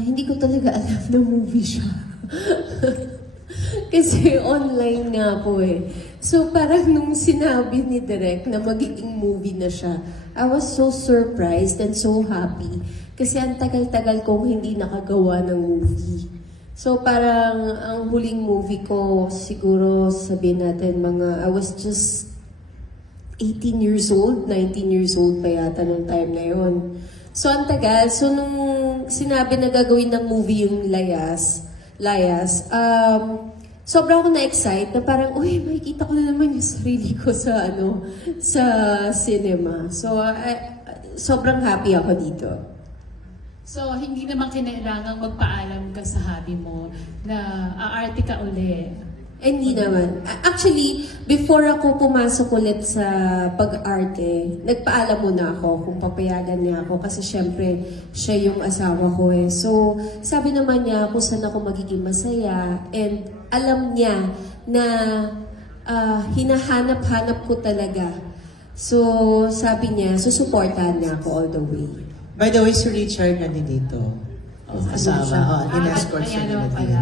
hindi ko talaga alam na movie siya. Kasi online nga po eh. So parang nung sinabi ni Direk na magiging movie na siya, I was so surprised and so happy. Kasi ang tagal-tagal kong hindi nakagawa ng movie. So parang ang huling movie ko, siguro sabihin natin I was just 18 years old, 19 years old pa yata nung time na yun. So ang tagal. So nung sinabi na gagawin ng movie yung Layas, sobrang ako na-excite na parang, uy, makikita ko na naman yung sarili ko sa cinema. So sobrang happy ako dito. So, hindi naman kinailangang magpaalam ka sa hobby mo na aarte ka uli. Hindi naman. Actually, before ako pumasok ulit sa pag-arte, nagpaalam muna ako kung papayagan niya ako kasi syempre, siya yung asawa ko eh. So, sabi naman niya kung saan ako magiging masaya and alam niya na hinahanap-hanap ko talaga. So, sabi niya, susuportahan niya ako all the way. By the way, si Richard na din dito. Kasama. In-escort siya nila din.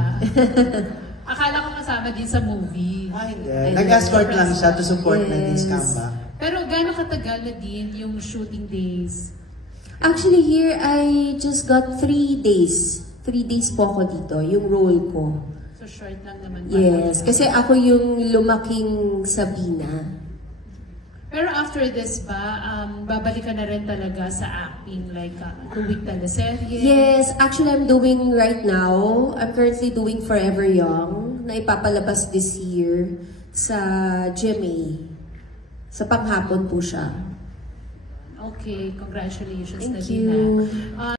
Akala ko kasama din sa movie. Hindi. Nag-escort lang siya to support na din Scamba. Pero gano'ng katagal na din yung shooting days? Actually, here I just got 3 days. 3 days po ako dito, yung role ko. So short lang naman. Yes, kasi ako yung lumaking Sabina. Pero after this ba, babalik ka na rin talaga sa acting, like doing teleserye? Yes, actually I'm doing right now. I'm currently doing Forever Young na ipapalabas this year sa GMA. Sa panghapon po siya. Okay, congratulations. Thank you.